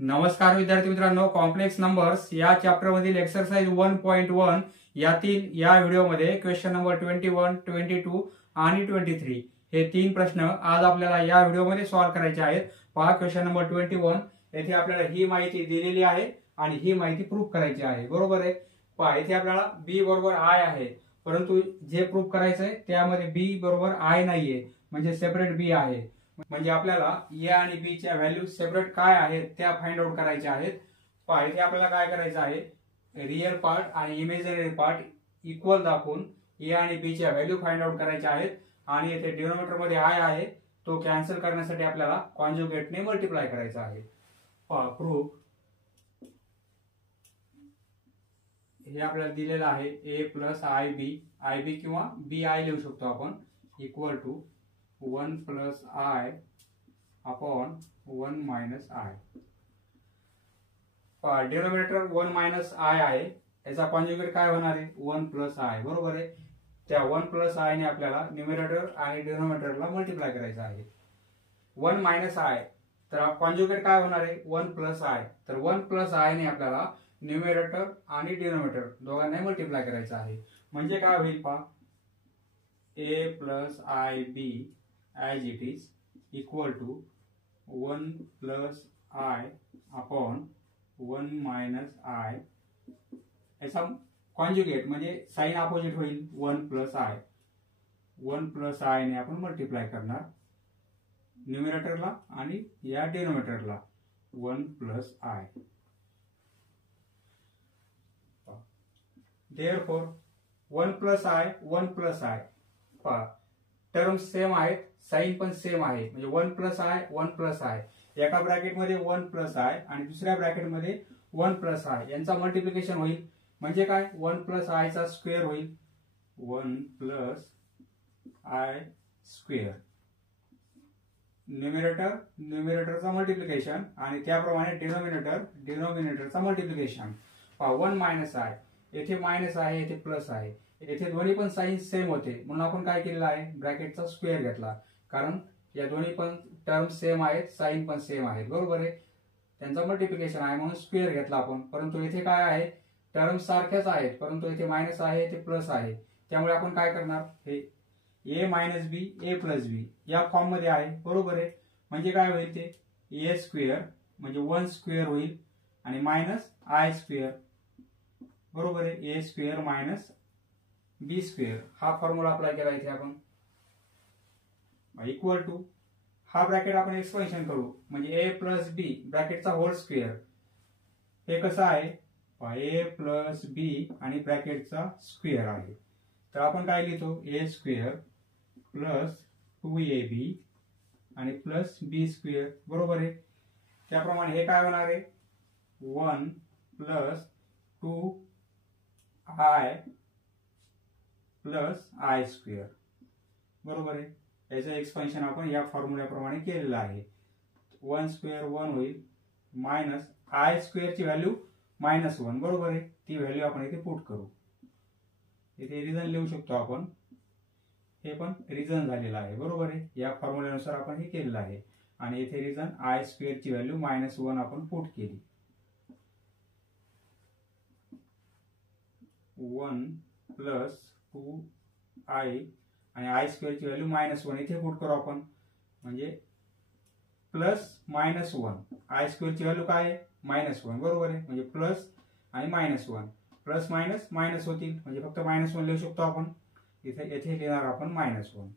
नमस्कार विद्यार्थी मित्रांनो, कॉम्प्लेक्स नंबर्स या चॅप्टर मधील एक्सरसाइज 1.1 यातील या व्हिडिओमध्ये क्वेश्चन नंबर 21, 22 आणि 23 हे तीन प्रश्न आज आपल्याला या व्हिडिओमध्ये सॉल्व्ह करायचे आहेत। पहा, क्वेश्चन नंबर 21 येथे आपल्याला ही माहिती दिलेली आहे आणि ही माहिती प्रूफ करायची आहे, बरोबर आहे। पहा, येथे आपल्याला b बरोबर i आहे, परंतु जे प्रूफ करायचं आहे त्यामध्ये b बरोबर i नाहीये, म्हणजे सेपरेट b आहे। म्हणजे आपल्याला a आणि b च्या व्हॅल्यू सेपरेट काय आहेत त्या फाइंड आउट करायच्या आहेत। पहा, इथे आपल्याला काय करायचं आहे, रिअल पार्ट आणि इमेजिनरी पार्ट इक्वल दाखवून a आणि b च्या व्हॅल्यू फाइंड आउट करायच्या आहेत आणि इथे डिनोमिनेटर मध्ये i आहे, तो कॅन्सल करण्यासाठी आपल्याला कॉन्जुगेटने मल्टिप्लाय करायचा आहे। पहा, प्रूफ हे आपल्याला दिलेलं आहे a प्लस ib किंवा bi लिहू शकतो आपण, equal to 1 plus i upon 1 minus i। Denominator 1 minus i आहे, याचा कॉन्जुगेट काय होणार आहे 1 प्लस i, बरोबर आहे। त्या 1 प्लस i ने आपल्याला न्यूमरेटर आणि डिनोमिनेटरला मल्टिप्लाय करायचं आहे। 1 मायनस i तर कॉन्जुगेट काय होणार आहे 1 प्लस i, तर 1 प्लस i ने आपल्याला न्यूमरेटर आणि डिनोमिनेटर दोघांना मल्टिप्लाय करायचं आहे। म्हणजे काय होईल पहा, a plus ib as it is equal to 1 plus i upon 1 minus i। ऐसा कॉन्जुगेट म्हणजे साइन अपोजिट होईल 1 plus i। 1 plus i ने आपण मल्टिप्लाय करणार न्यूमरेटरला आणि या डिनोमिनेटरला 1 plus i। Therefore 1 plus i 1 plus i, पहा टर्म्स सेम आहेत, साइन पण सेम आहे, म्हणजे 1 प्लस i 1 प्लस i, एका ब्रॅकेट मध्ये 1 प्लस i आणि दुसऱ्या ब्रॅकेट मध्ये 1 प्लस i यांचा मल्टिप्लिकेशन होईल, म्हणजे काय 1 प्लस i चा स्क्वेअर होईल, 1 प्लस i स्क्वेअर। न्यूमरेटरचा मल्टिप्लिकेशन आणि त्याप्रमाणे डिनोमिनेटरचा मल्टिप्लिकेशन। पहा 1 मायनस i, येथे मायनस आहे येथे प्लस आहे, येथे दोन्ही पण साइन सेम होते म्हणून आपण काय केलेलं आहे ब्रॅकेटचा स्क्वेअर घेतला, कारण या दोन्ही पण टर्म्स सेम आहेत, साइन पण सेम आहेत, बरोबर आहे। त्यांचा मल्टिप्लिकेशन आहे म्हणून स्क्वेअर घेतला आपण, परंतु येथे काय आहे टर्म्स सारख्याच आहेत, परंतु येथे मायनस आहे येथे प्लस आहे, त्यामुळे आपण काय करणार हे a minus b a plus b या फॉर्म मध्ये आहे, बरोबर आहे। म्हणजे काय होईल ते a स्क्वेअर म्हणजे 1 स्क्वेअर होईल आणि मायनस i स्क्वेअर, बरोबर आहे, a square minus B square हा फॉर्म्युला अप्लाय केला इथे आपण, इक्वल टू हा ब्रॅकेट आपण एक्सपेन्शन करू म्हणजे a प्लस बी ब्रॅकेटचा होल स्क्वेअर। हे कसं आहे a प्लस बी आणि ब्रॅकेटचा स्क्वेअर आहे, तर आपण काय लिहितो a स्क्वेअर प्लस 2ab आणि प्लस b स्क्वेअर, बरोबर आहे। त्याप्रमाणे हे काय होणार आहे 1 plus 2i plus i square, बरोबर आहे। याचं एक्सपेन्शन आपण या फॉर्म्युल्याप्रमाणे केलेलं आहे, 1 स्क्वेअर 1 होईल मायनस i स्क्वेअर ची व्हॅल्यू -1, बरोबर आहे, ती व्हॅल्यू आपण इथे पुट करू। इथे रिजन लिहू शकतो आपण, हे पण रिजन झालेलं आहे, बरोबर आहे, या फॉर्म्युल्यानुसार आपण हे केलेलं आहे आणि इथे रिजन i स्क्वेअर ची व्हॅल्यू -1 आपण पुट केली। 1 प्लस 2i आणि i स्क्वेअर ची व्हॅल्यू -1 इथे पुट करू आपण, म्हणजे प्लस -1 i स्क्वेअर ची व्हॅल्यू काय आहे -1, बरोबर आहे, म्हणजे प्लस आणि -1 प्लस मायनस मायनस होतील, म्हणजे फक्त -1 लिहू शकतो आपण, इथे येथे लिहिणार आपण -1।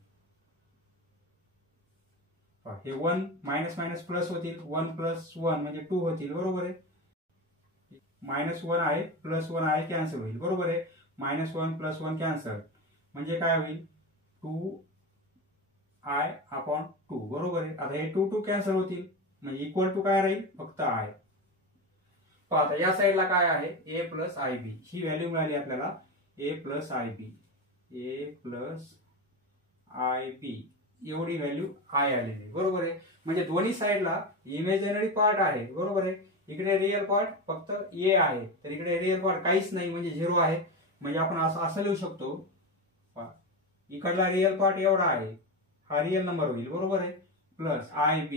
हे 1 मायनस मायनस प्लस होतील, 1 प्लस 1 म्हणजे 2 होतील, बरोबर आहे। -1 आहे प्लस 1 आहे कॅन्सल होईल, बरोबर आहे, -1 प्लस 1 कॅन्सल म्हणजे काय होईल 2i अपॉन 2, बरोबर आहे। आता हे 2 कॅन्सल होतील म्हणजे इक्वल टू काय राहील फक्त i। आता या साईडला काय आहे a plus ib, he value मिळाली आपल्याला a प्लस ib एवढी व्हॅल्यू i आलेली, बरोबर आहे। म्हणजे दोन्ही साईडला इमेजिनरी पार्ट आहे, बरोबर आहे, इकडे रिअल पार्ट फक्त a आहे, तर इकडे रिअल पार्ट काहीच नाही म्हणजे 0 आहे, म्हणजे आपण असं लिहू शकतो इकडला रिअल पार्ट एवढा आहे, हा रिअल नंबर होईल, बरोबर आहे, प्लस ib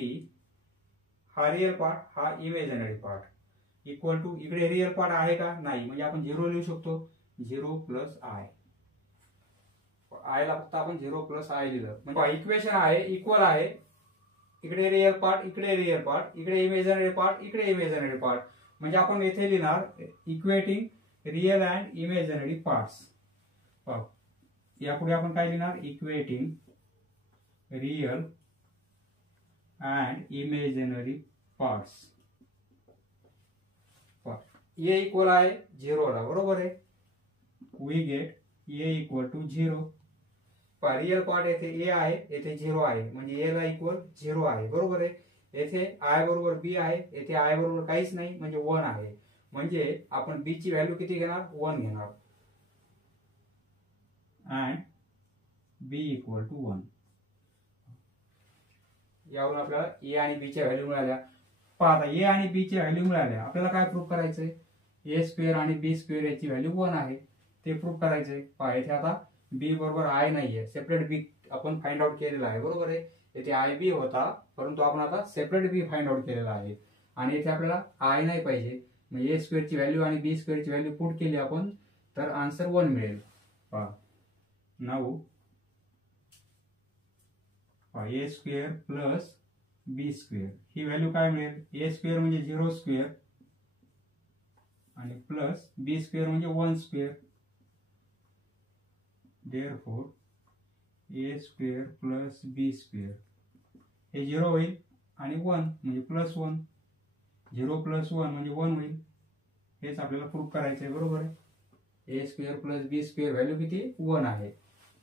हा रिअल पार्ट, हा इमेजिनरी पार्ट, इक्वल टू इकडे रिअल पार्ट आहे का नाही, म्हणजे आपण 0 लिहू शकतो, 0 प्लस आय. आय ला फक्त आपण 0 प्लस आय लिहिलं म्हणजे इक्वेशन आहे इक्वल आहे. इकडे रिअल पार्ट, इकडे रिअल पार्ट, इकडे इमेजिनरी पार्ट, इकडे इमेजिनरी पार्ट, म्हणजे आपण येथे लिहिणार equating real and imaginary parts. यापुढे आपण काय लिहिणार, equating real and imaginary parts. A equal आहे 0 ला, बरोबर आहे. We get a equal to 0. Real part येथे ए आहे, येथे 0 आहे, म्हणजे ए ला इक्वल 0 आहे, बरोबर आहे. येथे आय बरोबर बी आहे, येथे आय बरोबर काहीच नाही, म्हणजे 1 आहे. म्हणजे आपण बी ची व्हॅल्यू किती घेणार, 1 घेणार. And b equal to 1. यावरून आपल्याला ए आणि बी च्या व्हॅल्यू मिळाल्या. आता ए आणि बी च्या व्हॅल्यू मिळाल्या, आपल्याला काय प्रूव्ह करायचंय, ए स्क्वेअर आणि बी स्क्वेअर याची व्हॅल्यू 1 आहे, ते प्रूव्ह करायचंय. इथे आता बी बरोबर आय नाहीये, सेपरेट बी आपण फाइंड आउट केलेला आहे, बरोबर आहे. येथे आय बी होता, परंतु आपण आता सेपरेट बी फाइंड आउट केलेला आहे. आणि इथे आपल्याला आय नाही पाहिजे, म्हणजे ए स्क्वेअर ची व्हॅल्यू आणि बी स्क्वेअर ची व्हॅल्यू पुट केली आपण, तर आन्सर 1 मिळेल. नाऊ ए स्क्वेअर प्लस बी स्क्वेअर ही व्हॅल्यू काय मिळेल, ए स्क्वेअर म्हणजे 0 स्क्वेअर आणि प्लस बी स्क्वेअर म्हणजे 1 square. Therefore a square plus b square हे 0 होईल आणि 1 म्हणजे प्लस 1, 0 प्लस 1 म्हणजे 1 होईल. हेच आपल्याला प्रूव्ह करायचं आहे, बरोबर आहे. ए square plus b square value किती 1 आहे,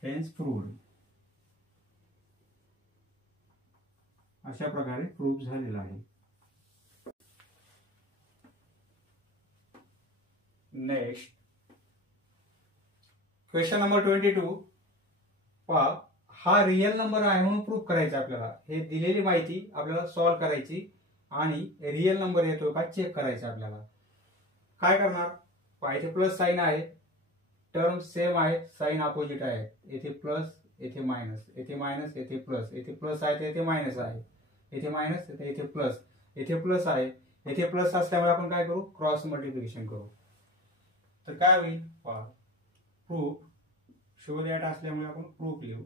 हेन्स प्रूव्ड. अशा प्रकारे प्रूव्ह झालेला आहे. Next question number 22. हा रिअल नंबर आहे म्हणून प्रूव्ह करायचा आपल्याला. हे दिलेली माहिती आपल्याला सॉल्व्ह करायची आणि रिअल नंबर येतो का चेक करायचं आपल्याला. काय करणार, इथे प्लस साइन आहे, टर्म सेम आहे, साइन अपोजिट आहे. येथे प्लस, येथे मायनस, येथे मायनस, येथे प्लस, येथे प्लस आहे, येथे मायनस आहे, येथे मायनस, येथे प्लस, येथे प्लस आहे, येथे प्लस असल्यामुळे आपण काय करू, क्रॉस मल्टिप्लिकेशन करू. तर काय होईल, प्रूफ शो दॅट असल्यामुळे आपण प्रूफ लिहू.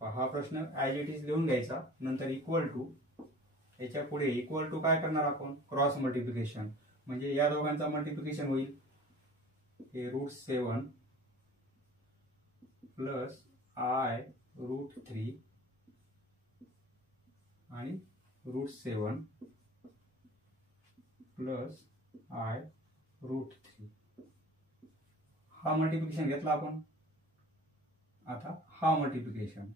हा प्रश्न ॲज इट इज लिहून घ्यायचा, नंतर इक्वल टू, याच्या पुढे इक्वल टू काय करणार आपण, क्रॉस मल्टिप्लिकेशन, म्हणजे या दोघांचा मल्टिप्लिकेशन होईल. हे √7 प्लस आय √3 आणि √7 प्लस आय √3. हा मल्टिप्लिकेशन घेतला आपण. आता हा मल्टिप्लिकेशन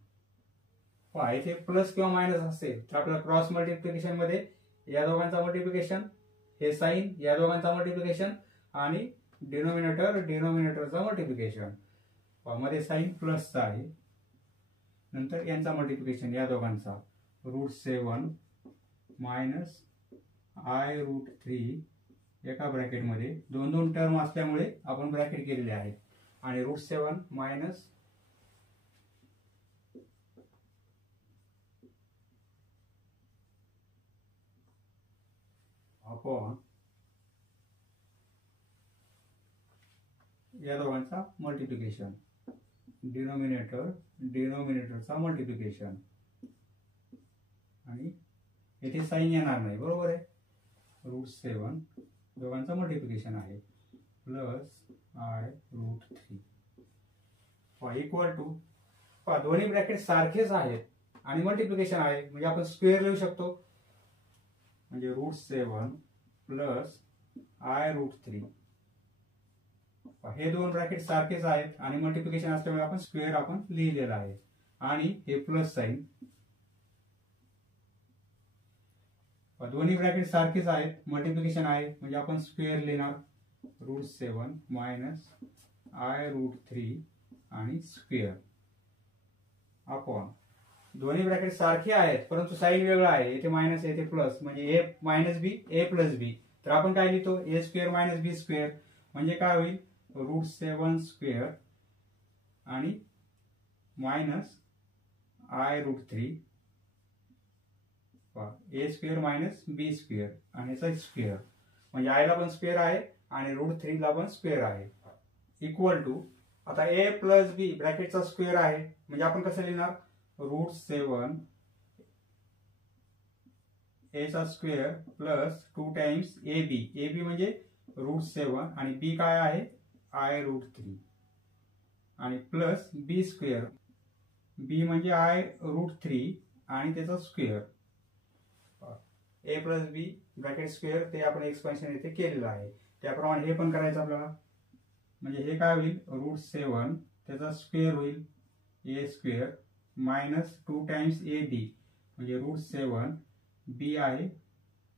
इथे प्लस किंवा मायनस असेल तर आपल्याला क्रॉस मल्टिप्लिकेशन मध्ये या दोघांचा मल्टिप्लिकेशन, हे साइन या दोघांचा मल्टिप्लिकेशन आणि डिनोमिनेटरचा मल्टिप्लिकेशन. मध्ये साइन प्लसचा आहे, नंतर यांचा मल्टिप्लिकेशन या दोघांचा, √7 मायनस आय √3 एका ब्रॅकेटमध्ये, दोन दोन टर्म असल्यामुळे आपण ब्रॅकेट केलेले आहेत, आणि √7 मायनस अपॉन या दोघांचा मल्टिप्लिकेशन, डिनोमिनेटरचा मल्टिप्लिकेशन, आणि येथे साइन येणार नाही, बरोबर आहे. √7 दोघांचा मल्टिप्लिकेशन आहे, प्लस आय √3 इक्वल टू, दोन्ही ब्रॅकेट सारखेच आहेत आणि मल्टिप्लिकेशन आहे, म्हणजे आपण स्क्वेअर लिहू शकतो. म्हणजे √7 प्लस आय √3, हे दोन ब्रॅकेट सारखेच आहेत आणि मल्टिप्लिकेशन असल्यामुळे आपण स्क्वेअर आपण लिहिलेला आहे. आणि हे प्लस साइन, दोन्ही ब्रॅकेट सारखेच आहेत, मल्टिप्लिकेशन आहे, म्हणजे आपण स्क्वेअर लिहिणार. √7 मायनस आय √3 आणि स्क्वेअर अपॉन, दोन्ही ब्रॅकेट सारखे आहेत परंतु साइन वेगळा आहे, येथे मायनस येथे प्लस, म्हणजे ए मायनस बी ए प्लस बी. तर आपण काय लिहितो, a square minus B square, म्हणजे काय होईल, √7 स्क्वेअर आणि minus i √3 a square minus B square आणि याचा स्क्वेअर म्हणजे आयला पण स्क्वेअर आहे आणि √3 ला पण स्क्वेअर आहे इक्वल टू आता ए प्लस बी ब्रॅकेटचा स्क्वेअर आहे म्हणजे आपण कसं लिहिणार √7 ए चा square plus 2 times A B म्हणजे √7 आणि बी काय आहे i√3 आणि प्लस बी स्क्वेअर बी म्हणजे i√3 आणि त्याचा स्क्वेअर ए प्लस बी ब्रॅकेट स्क्वेअर ते आपण एक्सपेन्शन इथे केलेलं आहे त्याप्रमाणे हे पण करायचं आपल्याला म्हणजे हे काय होईल √7 त्याचा स्क्वेअर होईल A square minus 2 times A B म्हणजे √7 बी आहे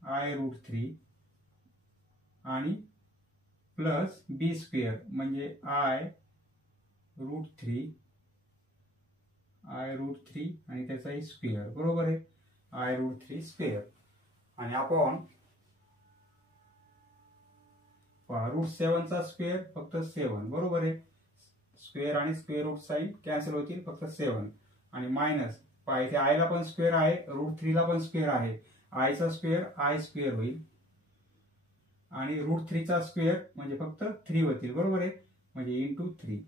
i√3 आणि प्लस बी स्क्वेअर म्हणजे i√3 आणि त्याचाही स्क्वेअर बरोबर आहे i√3 स्क्वेअर आणि आपण √7 चा स्क्वेअर फक्त 7 बरोबर आहे स्क्वेअर आणि स्क्वेअर रूट साइन कॅन्सल होतील फक्त 7 आणि मायनस इथे आय ला पण स्क्वेअर आहे √3 ला पण स्क्वेअर आहे आय चा स्क्वेअर आय स्क्वेअर होईल आणि √3 चा स्क्वेअर म्हणजे फक्त 3 होतील बरोबर आहे म्हणजे इंटू 3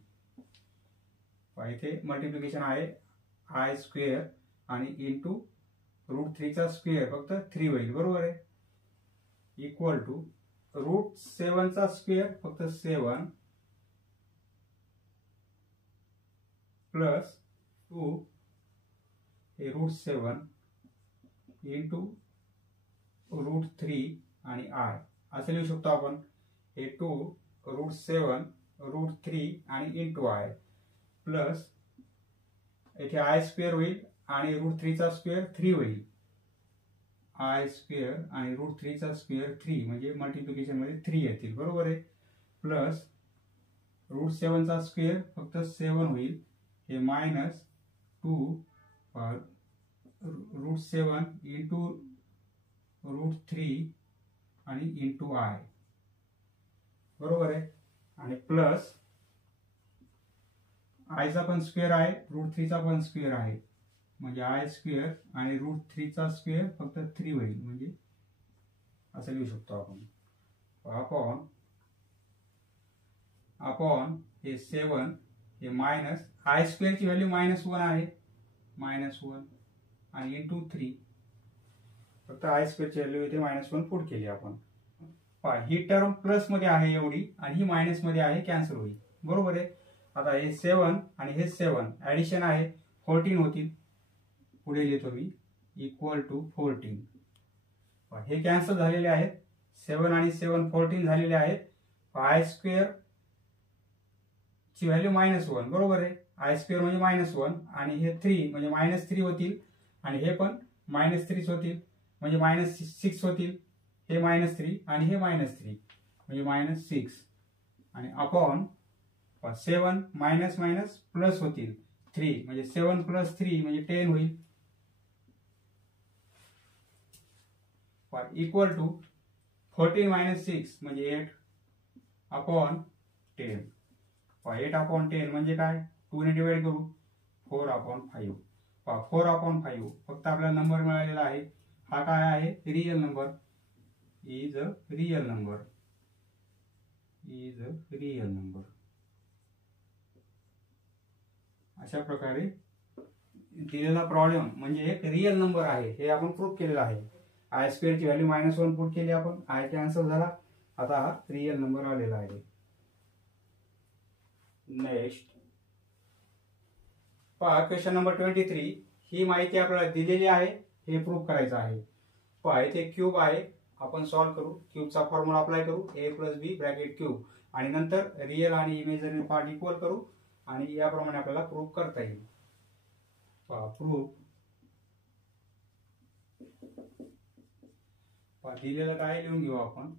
इथे मल्टिप्लिकेशन आहे आय स्क्वेअर आणि इंटू √3 चा स्क्वेअर फक्त 3 होईल बरोबर आहे इक्वल टू √7 चा स्क्वेअर फक्त 7 प्लस 2 हे √7 इंटू √3 आणि आय असं लिहू शकतो आपण हे 2 √7 √3 आणि इंटू आय प्लस इथे आय स्क्वेअर होईल आणि √3 चा स्क्वेअर 3 होईल आय स्क्वेअर आणि √3 चा स्क्वेअर 3 म्हणजे मल्टिप्लिकेशन मध्ये 3 येतील बरोबर आहे प्लस √7 चा स्क्वेअर फक्त 7 होईल हे मायनस 2 √7 इंटू √3 आणि इंटू आय बरोबर आहे आणि प्लस आयचा पण स्क्वेअर आहे √3 चा पण स्क्वेअर आहे म्हणजे आय स्क्वेअर आणि √3 चा स्क्वेअर फक्त 3 होईल म्हणजे असं लिहू शकतो आपण हे 7 हे मायनस आय स्क्वेअरची व्हॅल्यू -1 आहे -1 आणि इंटू 3 फक्त आय स्क्वेअरची व्हॅल्यू इथे -1 पुट केली आपण ही टर्म प्लस मध्ये आहे एवढी आणि ही मायनस मध्ये आहे कॅन्सल होईल बरोबर आहे आता हे 7 आणि हे 7 ऍडिशन आहे 14 होतील पुढे लिहितो मी इक्वल टू 14 हे कॅन्सल झालेले आहेत 7 आणि 7 14 झालेले आहेत आय स्क्वेअर ची व्हॅल्यू -1 बरोबर आहे आय स्क्वेअर म्हणजे -1 आणि हे 3 म्हणजे -3 होतील आणि हे पण -3 होतील म्हणजे -6 होतील हे -3 आणि हे -3 म्हणजे -6 आणि अपॉन 7 मायनस मायनस प्लस होतील 3 म्हणजे 7 प्लस 3 म्हणजे 10 होईल इक्वल टू 14 मायनस 6 म्हणजे 8 अपॉन 10 8 अपॉन 10 म्हणजे काय 2 ने डिवाइड करू 4 अपॉन 5 4 अपॉन 5 फक्त आपल्याला नंबर मिळालेला आहे हा काय आहे real number is a real number अशा प्रकारे दिलेला प्रॉब्लेम म्हणजे एक रियल नंबर आहे हे आपण प्रूव्ह केलेलं आहे आय स्क्वेअर ची व्हॅल्यू -1 पुट केली आपण आय कॅन्सल झाला आता हा रियल नंबर आलेला आहे नेक्स्ट क्वेश्चन नंबर 23 ही माहिती आपल्याला दिलेली आहे हे प्रूव्ह करायचं आहे इथे क्यूब आहे आपण सॉल्व्ह करू क्यूबचा फॉर्म्युला अप्लाय करू a plus b bracket cube आणि नंतर रियल आणि इमेजनरी पार्ट इक्वल करू आणि याप्रमाणे आपल्याला प्रूव्ह करता येईल प्रूव्ह दिलेलं काय लिहून घेऊ आपण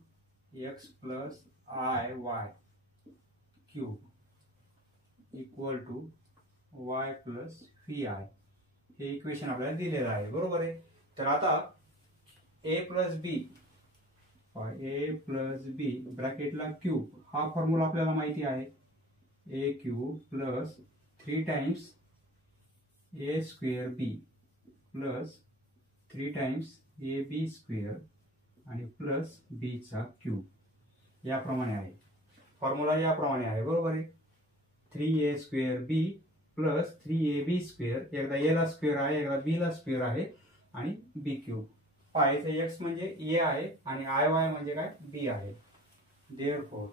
x plus i y cube equal to y plus V i हे इक्वेशन आपल्याला दिलेलं आहे बरोबर आहे तर आता a प्लस बी ब्रॅकेटला क्यूब हा फॉर्म्युला आपल्याला माहिती आहे a cube plus 3 times a square b plus 3 times A b square आणि प्लस बीचा क्यूब याप्रमाणे आहे. फॉर्म्युला याप्रमाणे आहे बरोबर आहे. 3a square b plus 3ab square, एकदा ए ला स्क्वेअर आहे एकदा बी ला स्क्वेअर आहे आणि बी क्यूब. इथे एक्स म्हणजे ए आहे आणि आय वाय म्हणजे काय बी आहे. देअरफॉर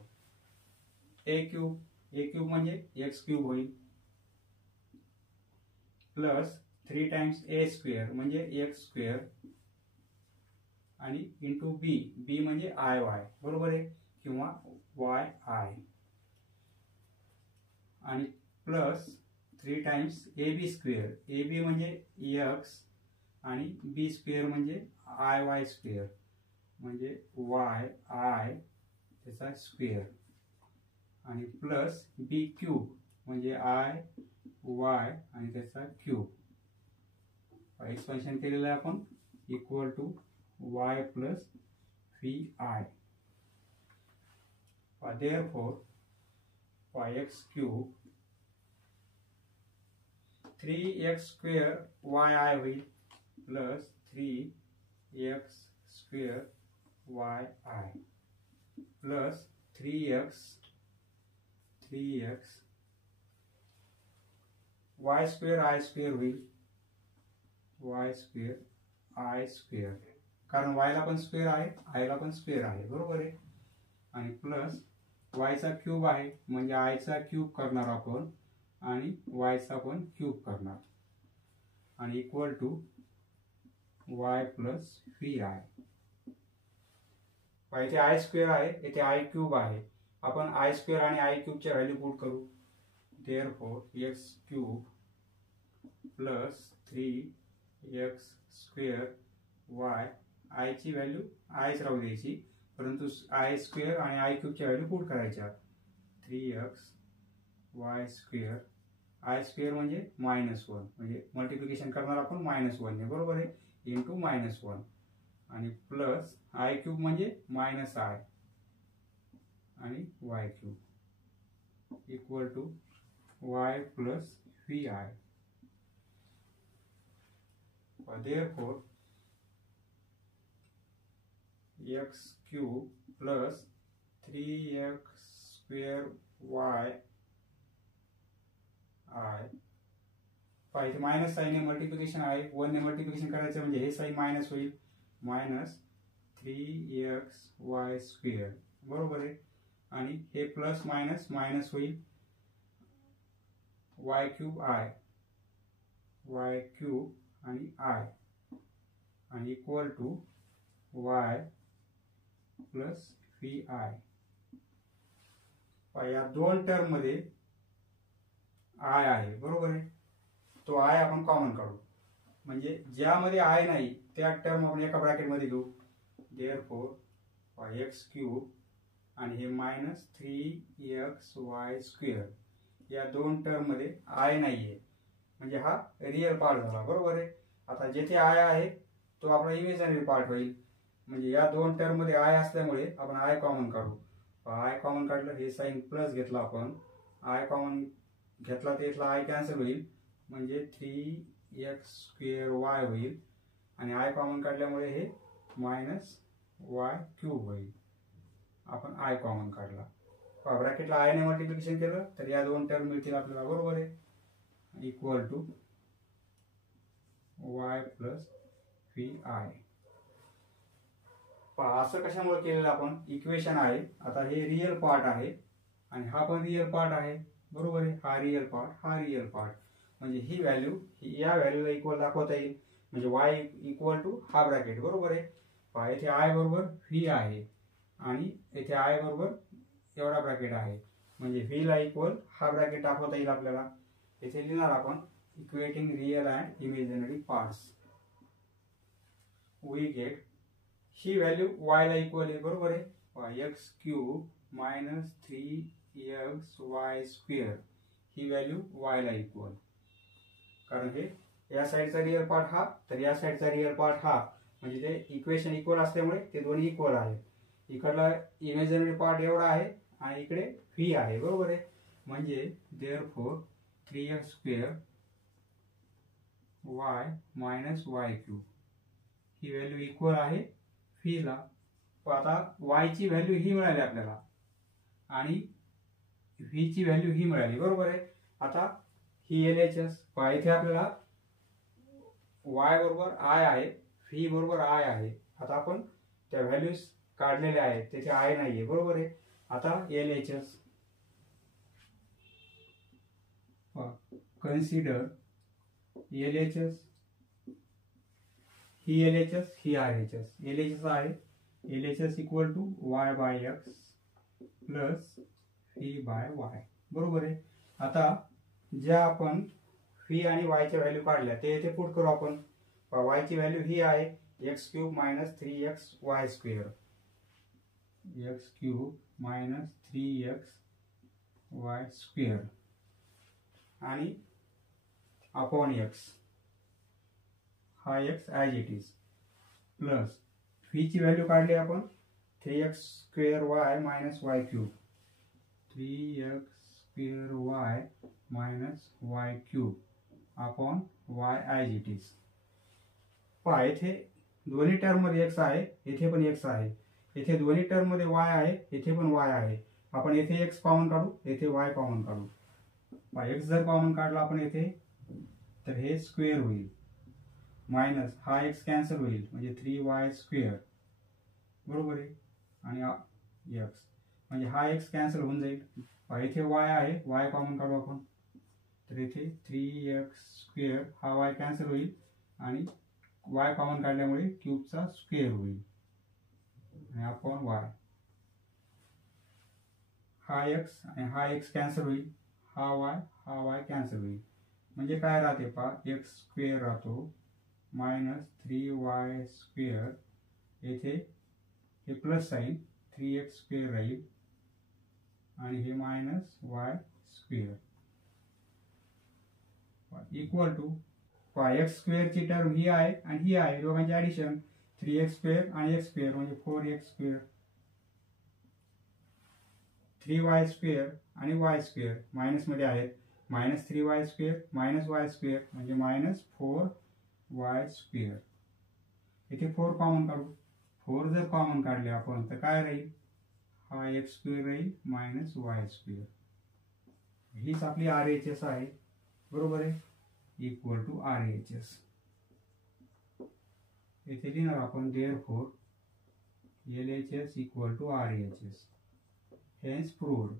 ए क्यूब म्हणजे एक्स क्यूब होईल प्लस 3 टाइम्स ए स्क्वेअर म्हणजे एक्स स्क्वेअर आणि इंटू बी म्हणजे आय वाय बरोबर आहे किंवा वाय आय आणि plus 3 times A b square, a बी म्हणजे एक्स आणि बी स्क्वेअर म्हणजे आय वाय स्क्वेअर म्हणजे वाय आय त्याचा स्क्वेअर आणि प्लस बी क्यूब म्हणजे आय वाय आणि त्याचा क्यूब. एक्सपेन्शन केलेलं आहे आपण equal to y plus V I. Therefore x cube 3x square Y I होईल plus 3x square Y I plus 3x Y square I square होईल Y square I square, कारण वायला पण स्क्वेअर आहे आयला पण स्क्वेअर आहे बरोबर आहे. आणि प्लस वायचा क्यूब आहे म्हणजे आयचा क्यूब करणार आपण आणि वायचा पण क्यूब करणार आणि equal to y plus V i. इथे आय स्क्वेअर आहे इथे आय क्यूब आहे, आपण आय स्क्वेअर आणि आय क्यूबच्या व्हॅल्यू पुट करू. Therefore x cube plus 3x square y, आयची व्हॅल्यू आयच राहू द्यायची परंतु आय स्क्वेअर आणि आय क्यूबच्या व्हॅल्यू पुट करायच्या. 3x Y square, I square म्हणजे -1 म्हणजे मल्टिप्लिकेशन करणार आपण -1 ने बरोबर आहे इंटू -1 आणि प्लस आय क्यूब म्हणजे -i आणि y cube equal to y plus V I. Therefore x cube plus 3x square Y i. इथे मायनस साईन मल्टिप्लिकेशन आहे 1 ने मल्टिप्लिकेशन करायचं म्हणजे हे साईन मायनस होईल -3x वाय स्क्वेअर बरोबर आहे आणि हे प्लस मायनस मायनस होईल वाय क्यूब आणि आय आणि equal to y plus V i. या दोन टर्म मध्ये आय आहे बरोबर आहे, तो आय आपण कॉमन काढू म्हणजे ज्यामध्ये आय नाही त्या टर्म आपण एका ब्रॅकेट मध्ये घेऊ. देअरफॉर एक्स क्यूब आणि हे -3x वाय स्क्वेअर या दोन टर्म मध्ये आय नाहीये म्हणजे हा रिअल पार्ट झाला बरोबर आहे. आता जेथे आय आहे तो आपला इमेजिनरी पार्ट होईल म्हणजे या दोन टर्म मध्ये आय असल्यामुळे आपण आय कॉमन काढू. आय कॉमन काढलं हे साइन प्लस घेतला आपण, आय कॉमन घेतला तर इथला आय कॅन्सल होईल म्हणजे 3x स्क्वेअर वाय होईल आणि आय कॉमन काढल्यामुळे हे -y क्यूब होईल. आपण आय कॉमन काढला ब्रॅकेटला आय ने मल्टिप्लिकेशन केलं तर या दोन टर्म मिळतील आपल्याला बरोबर आहे equal to y plus V i. असं कशामुळे केलेलं आपण इक्वेशन आहे. आता हे रिअल पार्ट आहे आणि हा पण रिअल पार्ट आहे बरोबर आहे. हा रिअल पार्ट म्हणजे ही व्हॅल्यू या व्हॅल्यूला इक्वल दाखवता येईल म्हणजे y इक्वल टू हा ब्रॅकेट बरोबर आहे. इथे आय बरोबर व्ही आहे आणि इथे आय बरोबर एवढा ब्रॅकेट आहे म्हणजे व्ही ला इक्वल हा ब्रॅकेट दाखवता येईल आपल्याला. इथे लिहिणार आपण equating real and imaginary parts. We get ही व्हॅल्यू y ला इक्वल आहे बरोबर आहे. X cube -3x Y square ही व्हॅल्यू y ला इक्वल, कारण हे या साईडचा रिअल पार्ट हा तर या साईडचा रिअल पार्ट हा म्हणजे ते इक्वेशन इक्वल असल्यामुळे ते दोन्ही इक्वल आहे. इकडला इमेजिनरी पार्ट एवढा आहे आणि इकडे व्ही आहे बरोबर आहे म्हणजे therefore 3x square y -y cube ही व्हॅल्यू इक्वल आहे व्हीला. आता y ची व्हॅल्यू ही मिळाली आपल्याला आणि v ची व्हॅल्यू ही मिळाली, बरोबर आहे. आता ही LHS इथे आपल्याला y बरोबर i आहे, v बरोबर i आहे. आता आपण त्या व्हॅल्यूज काढलेल्या आहेत, तिथे i नाहीये, बरोबर आहे. आता LHS कन्सिडर LHS, ही LHS ही RHS. LHS आहे LHS equal to y by x plus v by y, बरोबर आहे. आता ज्या आपण v आणि y च्या व्हॅल्यू काढल्या ते इथे पुट करू आपण. y ची व्हॅल्यू ही आहे x cube minus 3xy square, x cube minus 3xy square आणि अपॉन x, हा x as it is, plus v ची व्हॅल्यू काढली आपण 3x square y minus y cube, 3x square y minus y cube upon y as it is. पहा इथे दोन्ही term मध्ये x आहे, इथे पण x आहे. इथे दोन्ही टर्म मध्ये y आहे, इथे पण y आहे. आपण इथे x कॉमन काढू, इथे y कॉमन काढू. x जर कॉमन काढला आपण इथे तर हे स्क्वेअर होईल, मायनस हा x कॅन्सल होईल म्हणजे 3y स्क्वेअर, बरोबर आहे. आणि x म्हणजे हा x कॅन्सल होऊन जाईल. इथे y आहे, y कॉमन काढू आपण तर इथे 3x स्क्वेअर, हा y कॅन्सल होईल आणि y कॉमन काढल्यामुळे क्यूबचा स्क्वेअर होईल आणि अपॉन y, हा x आणि हा x कॅन्सल होईल, हा y कॅन्सल होईल. म्हणजे काय राहते पहा, x स्क्वेअर राहतो मायनस 3y स्क्वेअर, येथे हे प्लस साइन 3x स्क्वेअर राहील आणि हे minus y square equal to x square ची टर्म ही आहे आणि ही आहे, दोघांचे ऍडिशन 3x स्क्वेअर आणि x स्क्वेअर म्हणजे 4x स्क्वेअर, 3y स्क्वेअर आणि y स्क्वेअर मायनस मध्ये आहेत, minus 3y square minus y square म्हणजे मायनस 4y स्क्वेअर. इथे 4 कॉमन काढू, 4 जर कॉमन काढले आपण तर काय राहील, हा x स्क्वेअर राहील मायनस y स्क्वेअर. हीच आपली RHS आहे, बरोबर आहे, इक्वल टू RHS. इथे लिहिणार आपण therefore LHS equal to RHS, hence proved.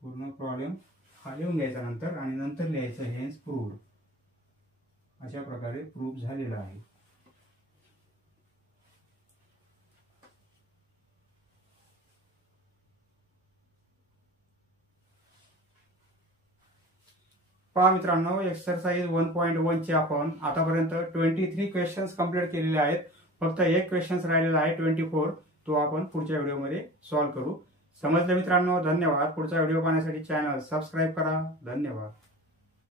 पूर्ण प्रॉब्लेम हा लिहून घ्यायचा नंतर आणि नंतर लिहायचं हेन्स प्रूव्ड. अशा प्रकारे प्रूव्ह झालेला आहे. पहा मित्रांनो, एक्सरसाइज 1.1 चे आपण आतापर्यंत 23 क्वेश्चन्स कंप्लीट केलेले आहेत. फक्त एक क्वेश्चन्स राहिलेला आहे 24, तो आपण पुढच्या व्हिडिओमध्ये सॉल्व्ह करू. समजलं मित्रांनो? धन्यवाद. पुढचा व्हिडिओ पाहण्यासाठी चॅनल सबस्क्राईब करा. धन्यवाद.